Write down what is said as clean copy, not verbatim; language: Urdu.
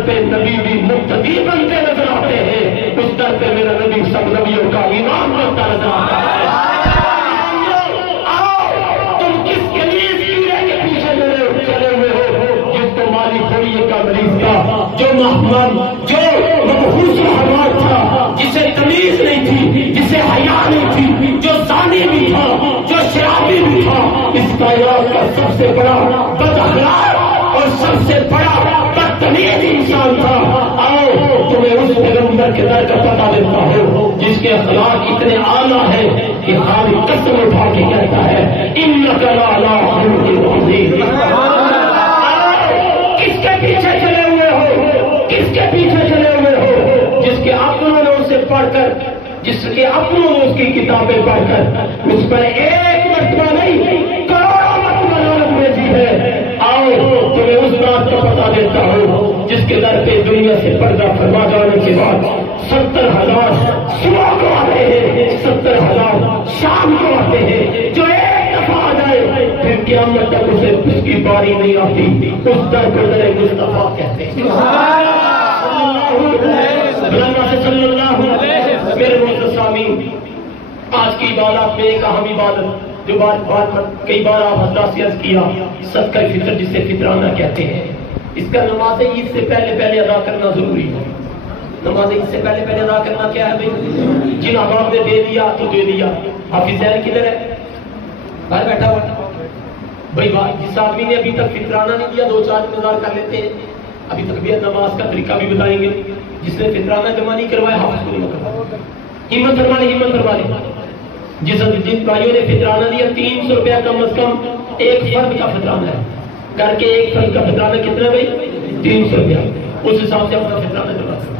در پہ نبی بھی مقتدی بنتے نظر آتے ہیں، اس در پہ میرا نبی سب نبیوں کا امام بنتا نظر آتا ہے۔ تم کس کلیس کیڑے کے پیچھے چلے ہوئے ہو جس کو مالک ہوئی کا مریض تھا، جو محمد جو مبہوس حماد تھا، جسے تمیز نہیں تھی، جسے حیا نہیں تھی، جو زانی بھی تھا، جو شرابی بھی تھا، اس کائنات کا سب سے بڑا بد اخلاق اور سب سے بڑا بدتمیز انسان تھا۔ آؤ تمہیں اس پیغمبر کے در کا پتہ دیتا ہو جس کے اخلاق اتنے اعلیٰ ہیں کہ خالق قسم اٹھا کے کہتا ہے انک لعلی خلق عظیم۔ کس کے پیچھے چلے ہوئے ہو، کس کے پیچھے چلے ہوئے ہو؟ جس کے اپنوں نے اسے پڑھ کر، جس کے اپنوں نے اس کی کتابیں پڑھ کر اس پر ایک مرتبہ نہیں کروڑوں مرتبہ لعنت بھیجی ہے۔ آؤ تمہیں اس بات کا پتہ دیتا ہوں جس کے در پہ دنیا سے پردہ فرما جانے کے بعد 70,000 صبح کو آتے ہیں، 70,000 شام کو آتے ہیں، جو ایک دفعہ آ جائے پھر قیامت تک اسے اس کی باری نہیں آتی، اس در کو در مصطفیٰ کہتے ہیں۔ صلی اللہ علیہ میرے معزز سامعین، آج کی عبادت میں ایک اہم عبادت جو بات کئی بار آپ حضرات سے عرض کیا، صدقہ فطر جسے فطرانہ کہتے ہیں، اس کا نماز عید سے پہلے ادا کرنا ضروری ہے۔ نماز عید سے پہلے ادا کرنا کیا ہے بھائی؟ جن احباب نے دے دیا تو دے دیا۔ حافظ زین کدھر ہے؟ باہر بیٹھا ہوا بھائی، جس آدمی نے ابھی تک فطرانہ نہیں دیا 2-4 انتظار کر لیتے ہیں، ابھی تکبیرت نماز کا طریقہ بھی بتائیں گے۔ جس نے فطرانہ جمع نہیں کروایا حافظ کو نہیں کروایا، ہمت فرما لے۔ جن بھائیوں نے فطرانہ دیا 300 روپیہ کم از کم ایک فرد کا فطرانہ ہے، کر کے ایک فرد کا فطرانہ کتنا بھائی؟ 300 روپیہ، اس حساب سے اپنا فطرانہ جمع کرو۔